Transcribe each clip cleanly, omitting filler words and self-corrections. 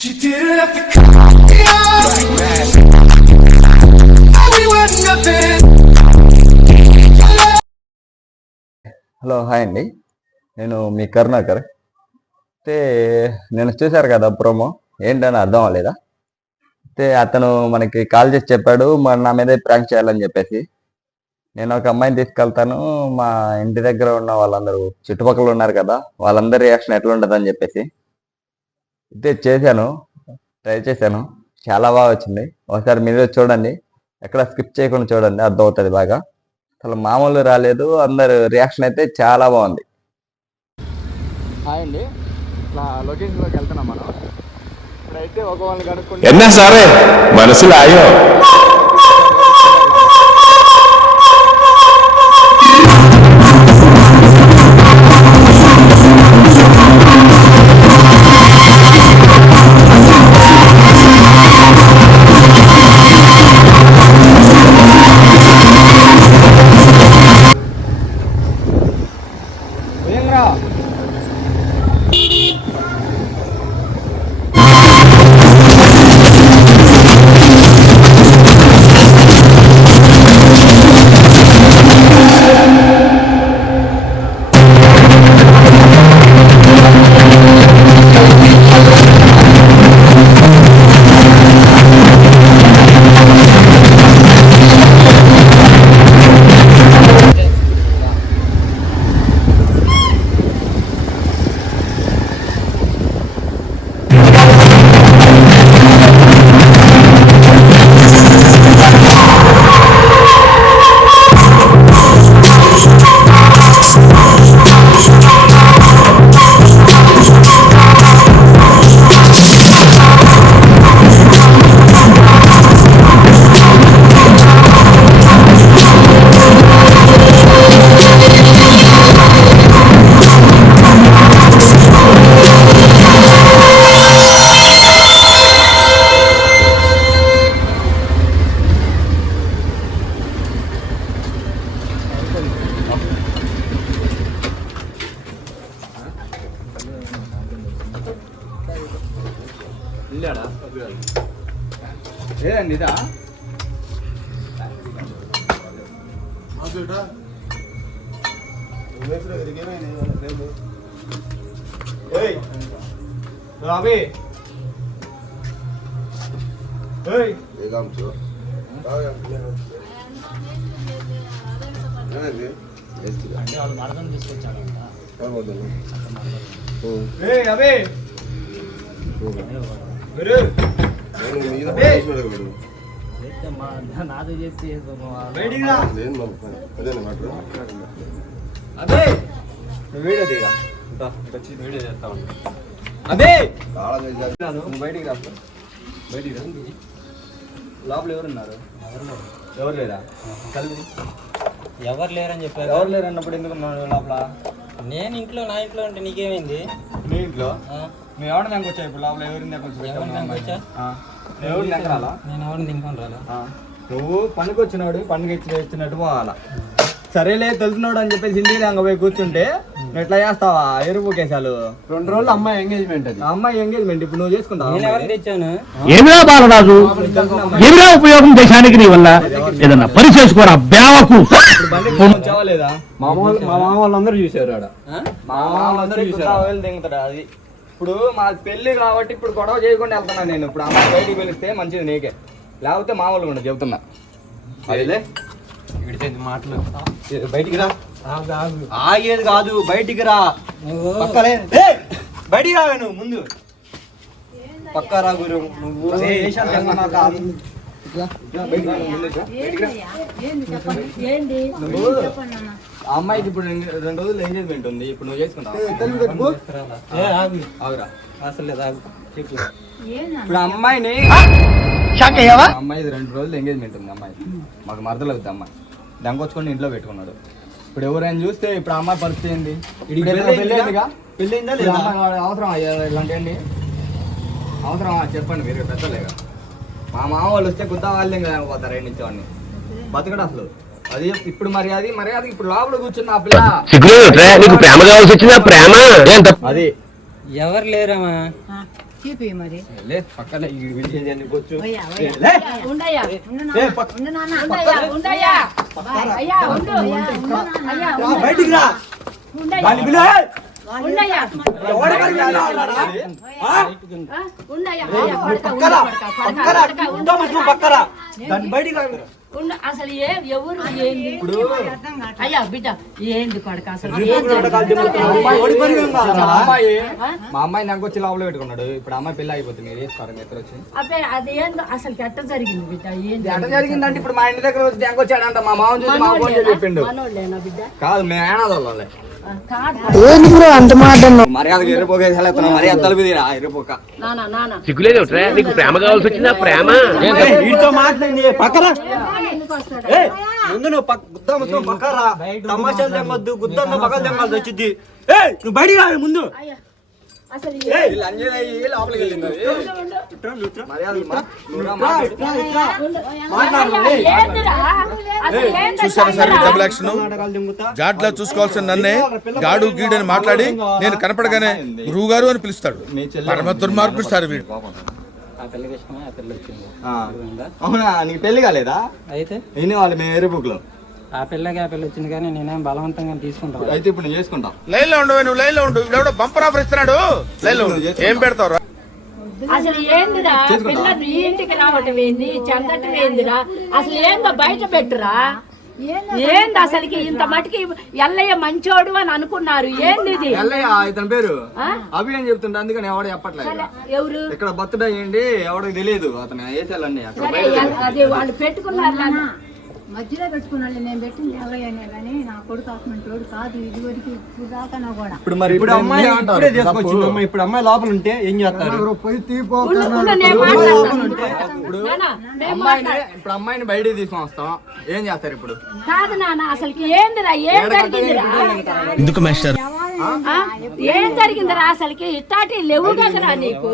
Hello hi అండి, నేను మీ కరుణాకర్. అయితే నేను చూశారు కదా ప్రోమో, ఏంటని అర్థం అవ్వలేదా? అయితే అతను మనకి కాల్ చేసి చెప్పాడు నా మీదే ప్రాంక్ చేయాలని చెప్పేసి. నేను ఒక అమ్మాయిని తీసుకెళ్తాను, మా ఇంటి దగ్గర ఉన్న వాళ్ళందరూ చుట్టుపక్కల ఉన్నారు కదా, వాళ్ళందరి రియాక్షన్ ఎట్లా ఉంటుందని చెప్పేసి అయితే చేశాను, ట్రై చేశాను. చాలా బాగా వచ్చింది. ఒకసారి మీరు చూడండి, ఎక్కడ స్కిప్ చేయకుండా చూడండి, అర్థమవుతుంది బాగా. అసలు మామూలు రాలేదు, అందరు రియాక్షన్ అయితే చాలా బాగుంది. హాయ్ అండి, ఇట్లా లొకేషన్లోకి వెళ్తున్నాం మనం. ఇప్పుడైతే ఒక వాళ్ళని కనుక్కుంటే ఎన్నా సారే మనసులో ఆయో ఏదండి ఇదా? వాళ్ళు మడతం తీసుకొచ్చాడు. నాతో చేస్తే వీడియో దిగా వీడియో చేస్తా ఉంటా. అదే బయటికి రా, బయటికి రా. లోపల ఎవరున్నారు? ఎవరు లేరా? ఎవరు లేరని చెప్పారు. ఎవరు లేరు అన్నప్పుడు ఎందుకు లోపల? నేను ఇంట్లో, నా ఇంట్లో ఉంటే నీకేమైంది? మీ ఇంట్లో మేము ఎవరిని దానికి ఇప్పుడు లోపల ఎవరిని దగ్గర ఎవరిని దగ్గరాలా? నేను ఎవరిని దింకొని రాలా? నువ్వు పండుగ వచ్చినాడు, పండుగ ఇచ్చినట్టు పోవాలా. సరేలే తెలిసినాడు అని చెప్పేసి ఇంటికి దాకా పోయి కూర్చుంటే నువ్వు ఎట్లా చేస్తావా? ఎరుపు కేసాలు 2 రోజులు అమ్మాయి ఎంగేజ్మెంట్. అది అమ్మాయి ఎంగేజ్మెంట్ ఇప్పుడు నువ్వు చేసుకుంటావు. నేను ఎవరిని తెచ్చాను? ఏమిరా బాలరాజు, ఏమిరా ఉపయోగం దేశానికి నీ వల్ల? ఏదన్నా పని చేసుకోరా బేవకు. చావలేదా? మా వాళ్ళందరూ చూసారు ఆడ, మా వాళ్ళందరూ చూసారు దిగుతాడు. అది ఇప్పుడు మా పెళ్లి కాబట్టి ఇప్పుడు గొడవ చేయకుండా వెళ్తున్నాను నేను. ఇప్పుడు అమ్మాయి బయటికి పిలిస్తే మంచిది నీకే, లేకపోతే మామూలుగా ఉండదు చెబుతున్నా. అదేలే మాటలు బయటికి రా. ఆగేది కాదు, బయటికి రా. పక్కలే బయటికి రావే నువ్వు, ముందు పక్క రా గురు. నువ్వు అమ్మాయికి ఇప్పుడు 2 రోజులు ఎంగేజ్మెంట్ ఉంది, ఇప్పుడు నువ్వు చేసుకుంటావు. అసలు ఇప్పుడు అమ్మాయిని అమ్మాయి 2 రోజులు ఎంగేజ్మెంట్ ఉంది. అమ్మాయి మాకు మరదలు అవుతుంది. అమ్మాయి దంగొచ్చుకొని ఇంట్లో పెట్టుకున్నాడు. ఇప్పుడు ఎవరైనా చూస్తే ఇప్పుడు అమ్మాయి పరిస్థితి ఏంది? పెళ్ళైందా లేదా? అవసరం ఇలాంటివన్నీ అవసరమా చెప్పండి మీరు పెద్దలేగా. మా మామ వాళ్ళు వస్తే గుద్దా వాళ్ళేం కదా పోతారు రైడ్ నుంచి వాడిని బతకడు అసలు. అది ఇప్పుడు మర్యాద ఇప్పుడు లోపల కూర్చున్న ఆ పిల్ల ప్రేమ కావాల్సి వచ్చిందా? ప్రేమ అది ఎవరు లేరమ్మా. చూపి మరి లేదు పక్కన విడిచేది ఎందుకు వచ్చు ఓయ్యా, ఓయ్యా. ఉండయ్యా, ఉండు నాన్న, ఉండు నాన్న. ఉండయ్యా, అయ్యా, ఉండు. అయ్యా, ఉండు. బయటికి రా. ఉండయ్యా. ఉండయ్యా. ఉండయ్యా, పక్కరా దాన్ని బయటికి రా. అసలు ఎవరు ఏంది అయ్యా బిడ్డ ఏంది కొడక అసలు మా అమ్మాయి నాకు వచ్చి లోపల పెట్టుకున్నాడు. ఇప్పుడు అమ్మాయి పెళ్లి అయిపోతుంది. మీరు వేసుకోరు మీ ఇద్దరు వచ్చి అబ్బాయి అదేందో అసలు ఎట్ట జరిగింది బిడ్డ ఏంది ఎట్ట జరిగిందంటే ఇప్పుడు మా ఇంటి దగ్గర వచ్చి ట్యాంక్ వచ్చాడంట. మా మామ చూసి మా ఫోన్ చేసి చెప్పిండు. మనోళ్ళేనా బిడ్డ కాదు మేము ఏనాదోళ్ళే. కాదు మర్యాదగా ఎర్రపోకేసేస్తున్నా. మర్యాద తలుపు తీరా ఎర్రపోక. నానా నానా సిగ్గులేదు నీకు ప్రేమ కావాల్సి వచ్చిందా ప్రేమ వీడితో మాట్లాడి పక్కరా. ఎందుకు వస్తాడు ముందు నువ్వు గుద్దా ముసుకొని పక్కరా. తమాషాలు తెమ్మద్దు. గుద్దంతో పక్కన తెమ్మాల్సి వచ్చింది. నువ్వు బయటికి రా ముందు. అయ్యా అసలు వీళ్ళు అంజలి అయ్యి లోపలికి వెళ్ళింది అది. మర్యాద చూసారా సార్ ఈ డబుల్ యాక్షన్? జాడ్లా చూసుకోవాల్సిన నన్నే గాడు గీడని మాట్లాడి నేను కనపడగానే గురువు గారు అని పిలుస్తాడు. పరమ దుర్మార్గుడు సార్ వీడు. ఆ పిల్లకి ఇష్టమే. ఆ పిల్ల వచ్చింది. అవునా నీకు పెళ్లి కాలేదా? అయితే అయిన వాళ్ళు మేము ఎరుపుకులో. ఆ పిల్లకి ఆ పిల్ల వచ్చింది కానీ నేనేం బలవంతంగా తీసుకుంటాను. అయితే ఇప్పుడు నేను చేసుకుంటా. లైన్ లో ఉండు, నువ్వు లైన్ లో ఉండు. ఎవడో బంపర్ ఆఫర్ ఇస్తున్నాడు. లైన్ లో ఉండు. ఏం పెడతావు? అసలు ఏందిరా పిల్లలు ఈ ఇంటికి రావటం ఏంది చెందటం ఏందిరా అసలు ఏందో బయట పెట్టురా ఏంది అసలుకి ఇంత మటుకి ఎల్లయ్య మంచోడు అని అనుకున్నారు ఏంది ఇది ఇతని పేరు అభి అని చెప్తుంటే అందుకని ఎవడో చెప్పట్లేదు. ఎవరు ఇక్కడ బర్త్డే అయ్యండి ఎవరికి తెలియదు. అతను వేసేయాలండి సరే అది వాళ్ళు పెట్టుకున్నారు మధ్యలో పెట్టుకున్నాడు. నేను పెట్టింది ఎవరైనా కానీ నా కొడుకు అసలు కాదు. ఇది వరకు ఇప్పుడు దాకా నా కూడా ఇప్పుడు మరి ఇప్పుడు అమ్మాయి ఇప్పుడే తీసుకొచ్చింది. అమ్మాయి ఇప్పుడు అమ్మాయి లోపల ఉంటే ఏం చేస్తారు? ఇప్పుడు అమ్మాయిని బయట తీసుకొని వస్తాం. ఏం చేస్తారు ఇప్పుడు? కాదు నాన్న అసలుకి ఏందిరా ఏం జరిగిందిరా ఎందుకు మాస్టర్? ఏం జరిగిందిరా అసలుకి ఇట్టాటి లేవు కదరా నీకు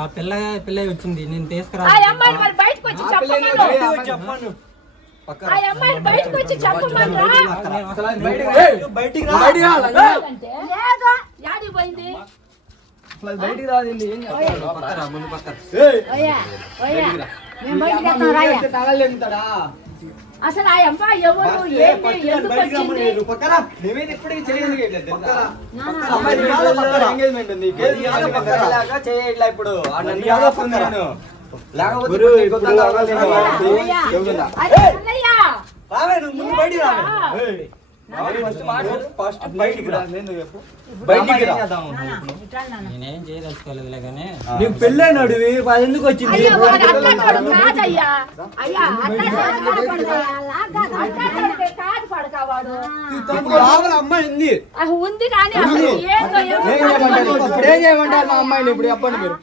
ఆ పిల్ల వచ్చింది. నేను తీసుకురా. ఆ అమ్మాయిని మరి బయటకు వచ్చి చెప్పమను. ఆ అమ్మాయిని బయటకు వచ్చి చెప్పమను. బయటికి లేదా యాడికి పోయింది బయటికి రాదండి. ఏం చేస్తారు? అసలు ఆ అమ్మాయి ఎవరు ఏంటి ఎందుకు వచ్చింది ఇప్పుడు నేనేం చేయదలుచుకోలేదులే కానీ నీకు పెళ్ళైనాడు ఎందుకు వచ్చింది? అమ్మాయి ఉంది. ఉంది కానీ ఇప్పుడు ఏం చేయమంటారు మా అమ్మాయిని? ఇప్పుడు చెప్పండి మీరు.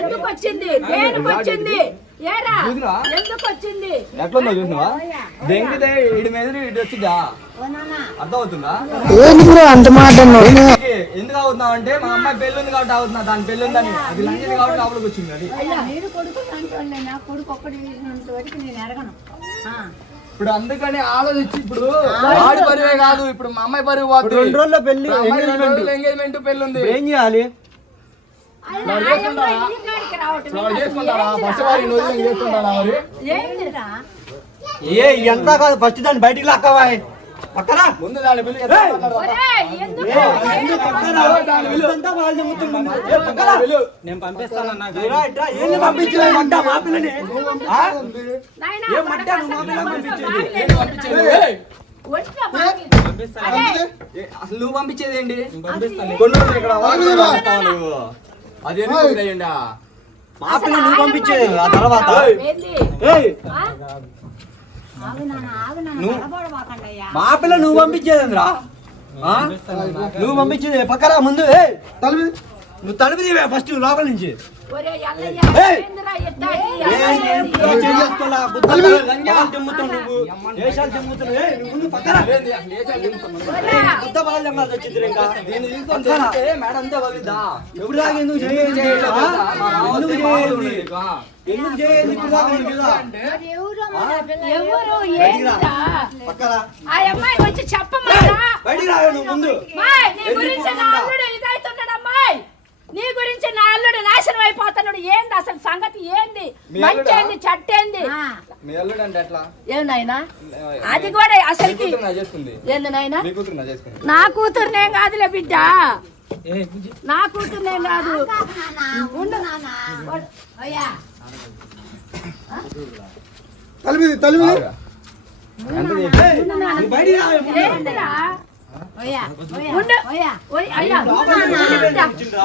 ఎందుకు వచ్చింది దేనికి వచ్చింది ఏరా ఎందుకు వచ్చింది ఎట్లుందో చూసినావా? దెంగితే ఇడి మీద ఇటు వచ్చిందా? అర్థం అవుతుందా? అంత మాట ఎందుకు అవుతున్నావు అంటే మా అమ్మాయి పెళ్లి ఉంది కాబట్టి అవుతున్నా. దాని పెళ్లి ఉందని అది లంజది కాబట్టి లోపలికి వచ్చింది. అది మీరు కొడుకు అంటే నా కొడుకు ఒక్కడి వరకు నేను ఎరగను. ఇప్పుడు అందుకని ఆలోచించి ఇప్పుడు వాడి పరివే కాదు ఇప్పుడు మా అమ్మాయి పరివి 2 రోజుల్లో పెళ్లి ఎంగేజ్మెంట్ పెళ్లి ఉంది. ఏం చేయాలి? ఎంత కాదు ఫస్ట్ దాన్ని బయటికి లాక్కవా పక్కన ముందు దాని నేను పంపిస్తానన్నా. పంపించలేమంట మా పిల్లని. అసలు నువ్వు పంపించేది ఏంటి? అది మా పిల్ల నువ్వు పంపించేది. ఆ తర్వాత మా పిల్ల నువ్వు పంపించేది రా. నువ్వు పంపించేది పక్కరా ముందు. నువ్వు తలుపు తీవే ఫస్ట్ లోపల నుంచి. ఆ అమ్మాయి వచ్చి చెప్పమ్మా బయటికి రా నువ్వు ముందు. నీ గురించి నా అల్లుడు నాశనం అయిపోతున్నాడు. ఏంది అసలు సంగతి? ఏంది మంచి ఏంది చెట్టేంది? మీ అల్లుడు అంటే ఎట్లా? ఏనాయనా అది కూడా అసలుకి చేస్తుంది ఏంది నాయనా? మీ కూతురు చేసుకుంది. నా కూతురునేం కాదులే బిడ్డ, నా కూతురునేం కాదు. ఉండు. ఏందిరా? ఉండు. ఓయ్ అయ్యా,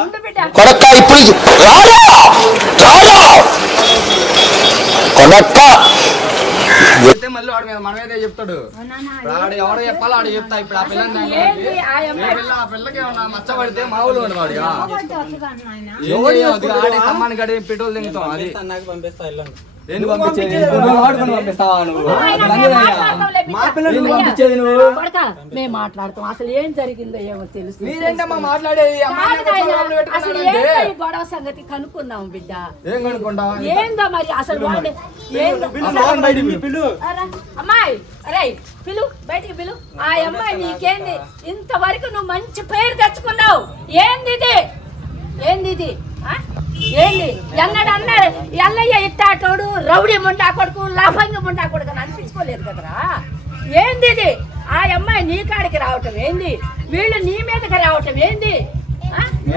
ఉండు బిడ్డ. కొడక్క ఇప్పుడు కొడక్క అయితే మళ్ళీ వాడి మీద మనమేదే చెప్తాడు. ఇప్పుడు ఆడు ఎవడో చెప్పాలో ఆడు చెప్తా. ఇప్పుడు ఆ పిల్లని ఏంది ఆ అమ్మాయి? ఆ పిల్లకి ఏమన్నా మచ్చబడితే మామూలు వాడు నాన్న ఆడే సమ్మాని గడి పెట్రోల్ తింటాం. అది ఎందుకు పంపించేది? నువ్వు వాడుకొని పంపిస్తావా నువ్వు? మా పిల్లలు పంపించేది నువ్వు? కొడకా, మేము మాట్లాడతాం. అసలు ఏం జరిగిందో ఏమో తెలుసు. మీరేంటమ్మా మాట్లాడేది? అసలు ఏందో ఈ గొడవ సంగతి కనుక్కుందాం బిడ్డ. ఏం కనుక్కుంటా? ఏందో మరి అసలు వాడు ఏందో అరే, అమ్మాయి అరే పిలు, బయటికి పిలు. ఆ అమ్మాయి నీకేంది? ఇంతవరకు నువ్వు మంచి పేరు తెచ్చుకున్నావు. ఏంది ఇది? ఏంది ఇది? ఏంది? ఎన్నడు అన్నాడు ఎల్లయ్య ఇట్టాటోడు, రౌడీ ముండా కొడుకు, లాఫంగి ముండా కొడుకు అని అనిపించుకోలేదు కదరా. ఏంది ఇది? ఆ అమ్మాయి నీ కాడికి రావటం ఏంది? వీళ్ళు నీ మీదకి రావటం ఏంది?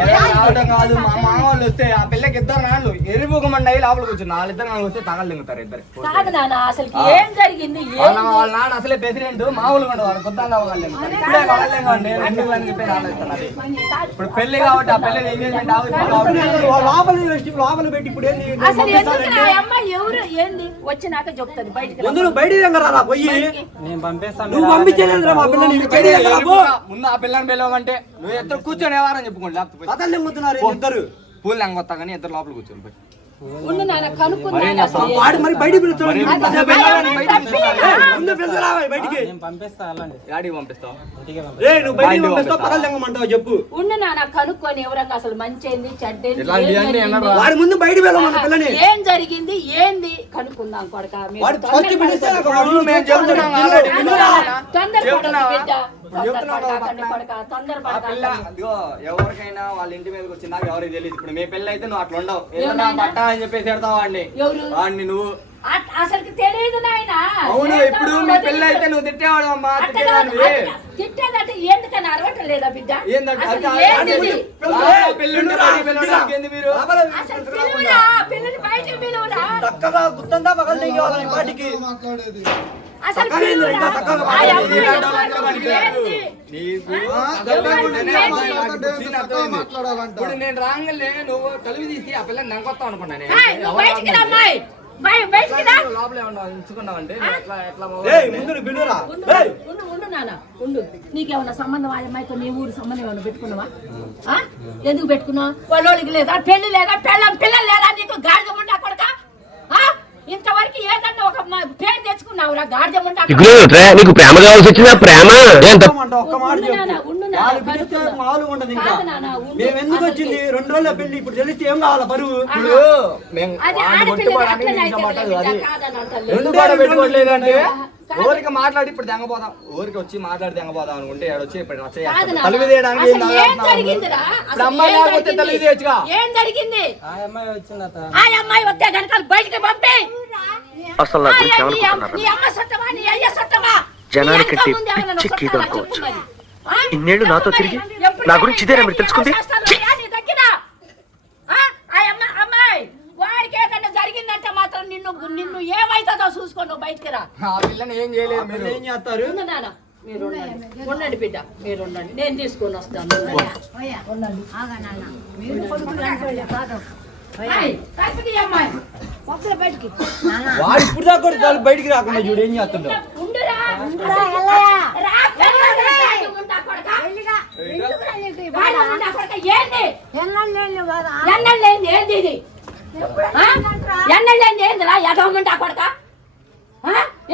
రావడం కాదు, మా మామ వాళ్ళు వస్తే ఆ పిల్లకి ఇద్దరు నాళ్ళు ఎరిపోకమండి అయ్యి లోపలికి వచ్చింది. వాళ్ళిద్దరు నాన్న వస్తే తగలు దింగుతారు ఇద్దరు. కాదు నాన్న, అసలు ఏం జరిగింది? వాళ్ళ నాన్న అసలే ప్రెసిడెంట్ మామూలుగా ఉండదు. కొత్తగా ఇప్పుడే కావాలండి ఇప్పుడు పెళ్లి కాబట్టి ఆ పెళ్లి ఎంగేజ్మెంట్ లోపల పెట్టి ఇప్పుడు అసలు ఎందుకు ఆ అమ్మాయి ఎవరు ఏంది వచ్చినాక చెప్తాది బయటికి. బయటికి రా పోయి నేను పంపిస్తాను. నువ్వు పంపించలేదు మా పిల్లని ముందు ఆ పిల్లని పిలవమంటే నువ్వు ఇద్దరు కూర్చొని ఎవరని చెప్పుకోండి. లేకపోతే ఇద్దరు పూలు ఎంగొత్తా కానీ ఇద్దరు లోపల కూర్చొని ఉండు నాన్న, కనుక్కున్నాను అసలు ఏంది. వాడు మరి బయటికి పిలుస్తాడు. బయటికి యాడికి పంపిస్తావు? నువ్వు బయటికి పంపిస్తావు, పగలు తెంగమంటావు చెప్పు. ఉండు నాన్న, కనుక్కొని ఎవరన్నా అసలు మంచేంది చెడ్డేంది ఇలాంటివన్నీ ఎన్నడూ వాడి ముందు బయటికి వెళ్ళమన్న పిల్లని. ఏం జరిగింది ఏంది కనుక్కుందాం కొడక. వాడు ఫస్ట్ పిలిస్తే మేము చెప్తున్నాం ఆల్రెడీ. ఎవరికైనా వాళ్ళ ఇంటి మీదకి వచ్చి నాకు ఎవరికి తెలియదు. ఇప్పుడు మీ పెళ్ళి అయితే నువ్వు అట్లా ఉండవు. ఏదన్నా పట్టా అని చెప్పేసి ఎడతావు వాడిని. వాడిని నువ్వు అసలు తెలియదు నాయన. అవును, ఇప్పుడు మీ పెళ్ళి అయితే నువ్వు తిట్టేవాడు అమ్మా. తిట్టేదానివి తిట్టేదంటే ఎందుకని అరవటం లేదా బిడ్డ? ఏందంటే పెళ్ళి మీరు అసలు పిలువురా, పిల్లని బయటకు పిలువురా. చక్కగా గుర్తుందా పగలు తెంగేవాళ్ళని వాటికి. అసలు పిలువురా. ఆ అమ్మాయి ఏంది? ఇప్పుడు నేను రాగానే నువ్వు తలుపు తీసి ఆ పిల్లని నెంకొస్తావు అనుకున్నాను. నువ్వు బయటికి రా అమ్మాయి, బయటికి రా. లోపల ఏమన్నా ఉంచుకున్నావంటే ఎట్లా ఉండు నాన్న, ఉండు. నీకేమన్నా సంబంధం ఆ అమ్మాయితో నీ ఊరు సంబంధం ఏమన్నా పెట్టుకున్నావా? ఎందుకు పెట్టుకున్నావు? వాళ్ళోళ్ళకి లేదా పెళ్లి లేదా పిల్లలు లేదా? నీకు గాడిద ముండా కొడక. ఇంతవరకు ఏదన్నా ఒక పేరు తెచ్చుకున్నావురా గాడిద ముండా. నీకు ప్రేమ కావాల్సి వచ్చిందా? ప్రేమ మామూలుగా ఉండదు. ఇంకా మేము ఎందుకు వచ్చింది? 2 రోజుల పెళ్లి. ఇప్పుడు తెలిస్తే ఏం కావాలా బరువు? పెట్టుకోవట్లేదంటే ఊరికి మాట్లాడి ఇప్పుడు తెంగపోదాం. ఊరికి వచ్చి మాట్లాడి తెంగపోదాం అనుకుంటే వచ్చి ఇప్పుడు తలుపు తీయడానికి అమ్మాయి లేకపోతే తలుపు తీయచ్చుగా. ఏం జరిగింది? ఆ అమ్మాయి వస్తే గనక బయటికి పంపి. అసలు నా గురించి ఏమనుకుంటున్నారా? నీ అమ్మ సొట్టమా, నీ అయ్య సొట్టమా? జనానికంటే పిచ్చెక్కి దొరకవచ్చు. ఇన్నేళ్లు నాతో తిరిగి నా గురించి ఇదేనా మీరు తెలుసుకుంది? అమ్మాయి వాడికి ఏదైనా జరిగిందంటే మాత్రం నిన్ను ఏమైతుందో చూసుకో. నువ్వు బయటికి రా. ఆ పిల్లని ఏం చేయలేదు. మీరు ఏం చేస్తారు? నాన్న మీరు ఉండండి బిడ్డ, మీరు ఉండండి, నేను తీసుకొని వస్తాను. వాడు ఇప్పుడు దాకా కూడా చాలు బయటికి రాకుండా చూడు ఏం చేస్తుండో.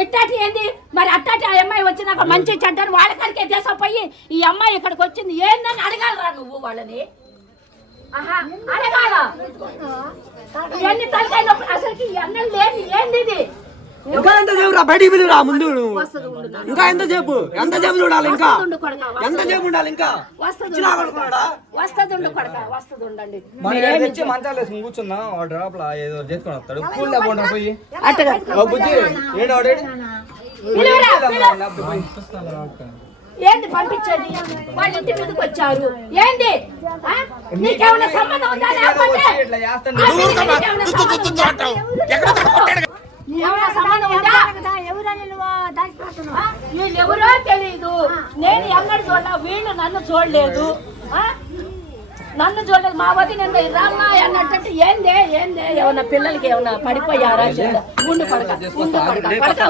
ఇట్టాటి ఏంది మరి? అట్టాటి ఆ అమ్మాయి వచ్చినాక మంచి చెడ్డని వాళ్ళ కడికే తీసుకుపోయి ఈ అమ్మాయి ఇక్కడికి వచ్చింది ఏందని అడగాలరా నువ్వు వాళ్ళని? అడగాల. ఇవన్నీ తలకాయ నొప్పి. అసలుకి ఎన్నెలు లేని ఏంది ఇది? ఇంకా ఎంతసేపు రా, బయటికి పిలువురా ముందు నువ్వు. వస్తది ఉండు నాన్న. ఇంకా ఎంతసేపు చూడాలి, ఇంకా ఉండు కొడకా, ఎంతసేపు ఉండాలి, ఇంకా వస్తది చిరాకు పడుతున్నాడా? వస్తది ఉండు కొడకా, వస్తది ఉండండి. మన ఇక్కడ తెచ్చి మంచాలు వేసుకుని కూర్చుందాం, వాడు డ్రాప్ లా ఏదో చేసుకొని వస్తాడు. కూల్ లేకుండా పోయి అట్టగా ఓ బుజ్జి ఏడు వాడు పిలువురా, ఏంది పంపించేది? వాళ్ళ ఇంటి మీదకి వచ్చారు ఏంది? నీకేమైనా సంబంధం ఉందా? లేకపోతే ఇట్లా చేస్తాను. ఏమైనా సంబంధం ఉందా? ఎవరని నువ్వు దాచిపోతున్నావు? వీళ్ళెవరో తెలీదు. నేను ఎన్నడు చూడలే, వీళ్ళు నన్ను చూడలేదు. నన్ను చూడలేదు. మా వదిన రమ్మా అన్నట్టు ఏందే ఏమన్నా పిల్లలకి ఏమన్నా పడిపోయారా? ఉండు పడక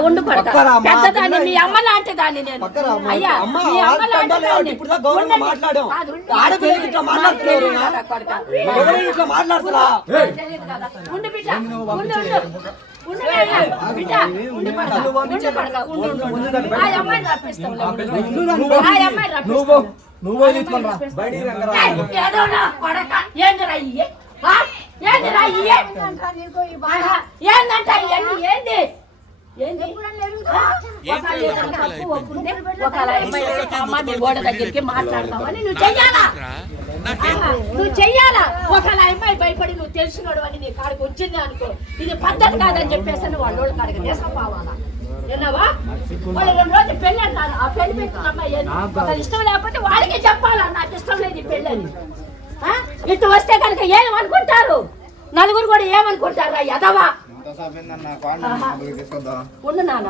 ఉండు పడక పెద్దదాన్ని, మీ అమ్మ లాంటి దాన్ని నేను. అయ్యా మీ అమ్మ లాంటి దాన్ని. ఉండు బిడ్డ, ఉండు బిడ్డ, ఉండు పడక ఉండు. ఆ అమ్మాయిని రప్పిస్తాం, ఆ అమ్మాయిని రప్పిస్తాం. నువ్వు తీసుకొని రా, బయటికి రంగరా. ఏందిరా ఇయ్యే? ఏందిరా ఇయ్యే? ఏందంట ఇవన్నీ? ఏంది మీ గోడ దగ్గరికి మాట్లాడతామని నువ్వు చెయ్యాలా? నువ్వు చెయ్యాలా? ఒకవేళ అమ్మాయి భయపడి నువ్వు తెలిసినాడు అని నీ కాడికి వచ్చింది అనుకో, ఇది పద్ధతి కాదని చెప్పేసి నువ్వు వాళ్ళ కాడికి తీసుకుపోవాలా? విన్నావా? వాళ్ళు 2 రోజులు పెళ్ళి అంటారు. ఆ పెళ్లి పెట్టిన అమ్మాయి ఒకళ్ళు ఇష్టం లేకపోతే వాళ్ళకే చెప్పాలా నాకు ఇష్టం లేదు ఈ పెళ్ళి అని. ఇటు వస్తే కనుక ఏమనుకుంటారు? నలుగురు కూడా ఏమనుకుంటారా? ఎదవా ఉండు నాన్న,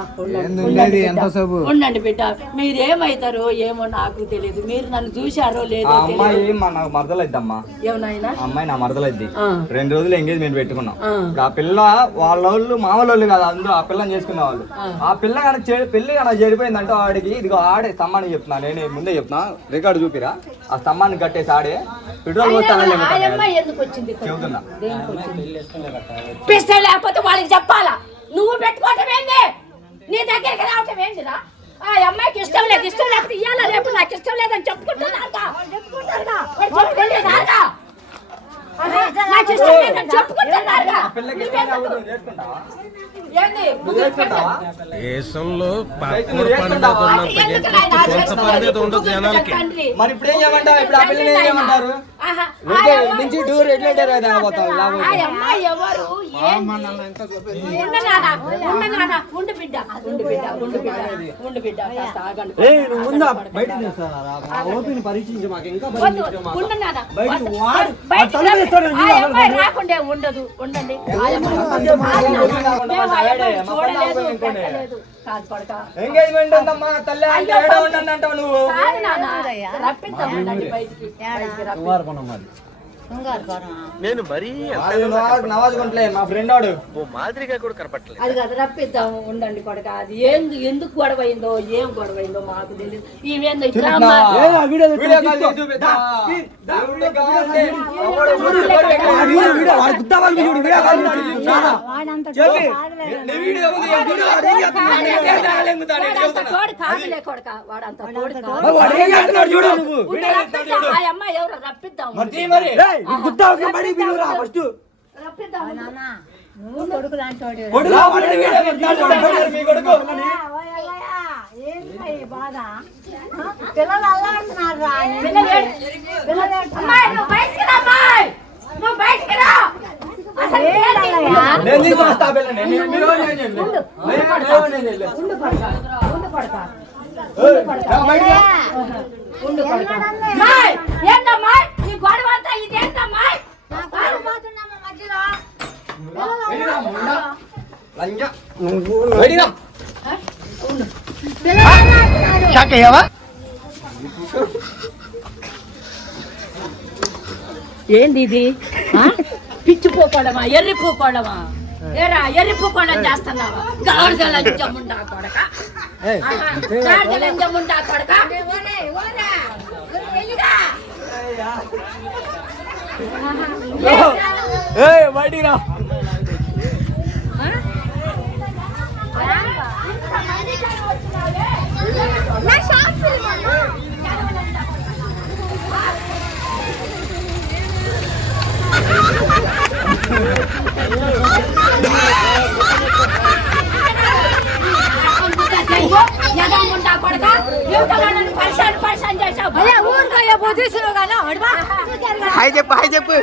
ఉండండి బిడ్డ. మీరేమైతారో ఏమో నాకు తెలియదు. మీరు నన్ను చూశారో లేదో అమ్మాయి నాకు మరదలైద్దమ్మా. ఏమన్నాయినా? అమ్మాయి నా మరదలైద్ది. 2 రోజులు ఎంగేజ్మెంట్ పెట్టుకున్నాం. ఆ పిల్ల వాళ్ళోళ్ళు మామూలు కదా, అందరూ ఆ పిల్లని చేసుకునే వాళ్ళు. ఆ పిల్ల కనుక పెళ్లి కనుక చెడిపోయిందంటే వాడికి ఇదిగో ఆడే స్తంభాన్ని చెప్తున్నా, నేనే ముందే చెప్తున్నా, రికార్డు చూపిరా. ఆ స్తంభాన్ని కట్టేసి ఆడే పెట్రోల్ ఎందుకు వచ్చింది చెబుతున్నా. పిస్టల్ లేకపోతే వాళ్ళకి చెప్పాలా? నువ్వు పెట్టుకోవటం ఏంది? నీ దగ్గరికి రావటం ఏందిరా? ఆ అమ్మాయికి ఇష్టం లేకపోతే ఇయ్యాల రేపు నాకు ఇష్టం లేదని చెప్పుకుంటున్నారుగా. నాకు ఇష్టం లేదని చెప్పుకుంటున్నారుగా. ఏంది? దేశంలో మరి ఇప్పుడు ఏం చేయమంటావు? ఇప్పుడు ఆ పిల్లలు ఏం చేయమంటారు? నుంచి టూర్ రెగ్యులేటర్ అమ్మాయి ఎవరు? ఉండు బిడ్డ, ఉండు బిడ్డ, ఉండు బిడ్డ, ఉండు బిడ్డ. రాకుండే ఉండదు. ఉండండి. ఎంగేజ్మెంట్ ఉందమ్మా తల్లి అంటే ఉండండి అంటావు నువ్వు. రప్పిద్దాం ఉండండి బయటికి. నేను మరీ నవాజ్ కొంటలే మా ఫ్రెండ్ వాడు మాదిరిగా కూడా కనపడలేదు. అది కదా రప్పిద్దాం ఉండండి కొడక. అది ఎందుకు గొడవైందో ఏం గొడవైందో మాకు తెలియదు. ఈమెందో ఇట్లా తోడు కాదులే కొడక, వాడంత తోడు కాదు. ఆ అమ్మాయి ఎవరు? రప్పిద్దాం రప్పిద్దాం. నువ్వు కొడుకు లాంటి బాధ. పిల్లలు అల్లాడుతున్నారు. అమ్మాయి నువ్వు బయటికి రా, అమ్మాయి నువ్వు బయటికి రా. అసలు ఏంటమ్మా నీ గొడవ అంతా ఇదేంటమ్మా? ఏంది ఇది? పిచ్చిపోకోవడమా? ఎర్రిపోకోవడమా? ఏరా ఎర్రిపోకోవడం చేస్తున్నావా? గాడిదలంజముండా కొడక, గాడిదలంజముండా కొడక. బయటిరా తీసినావు కానీ హాయ్ చెప్పు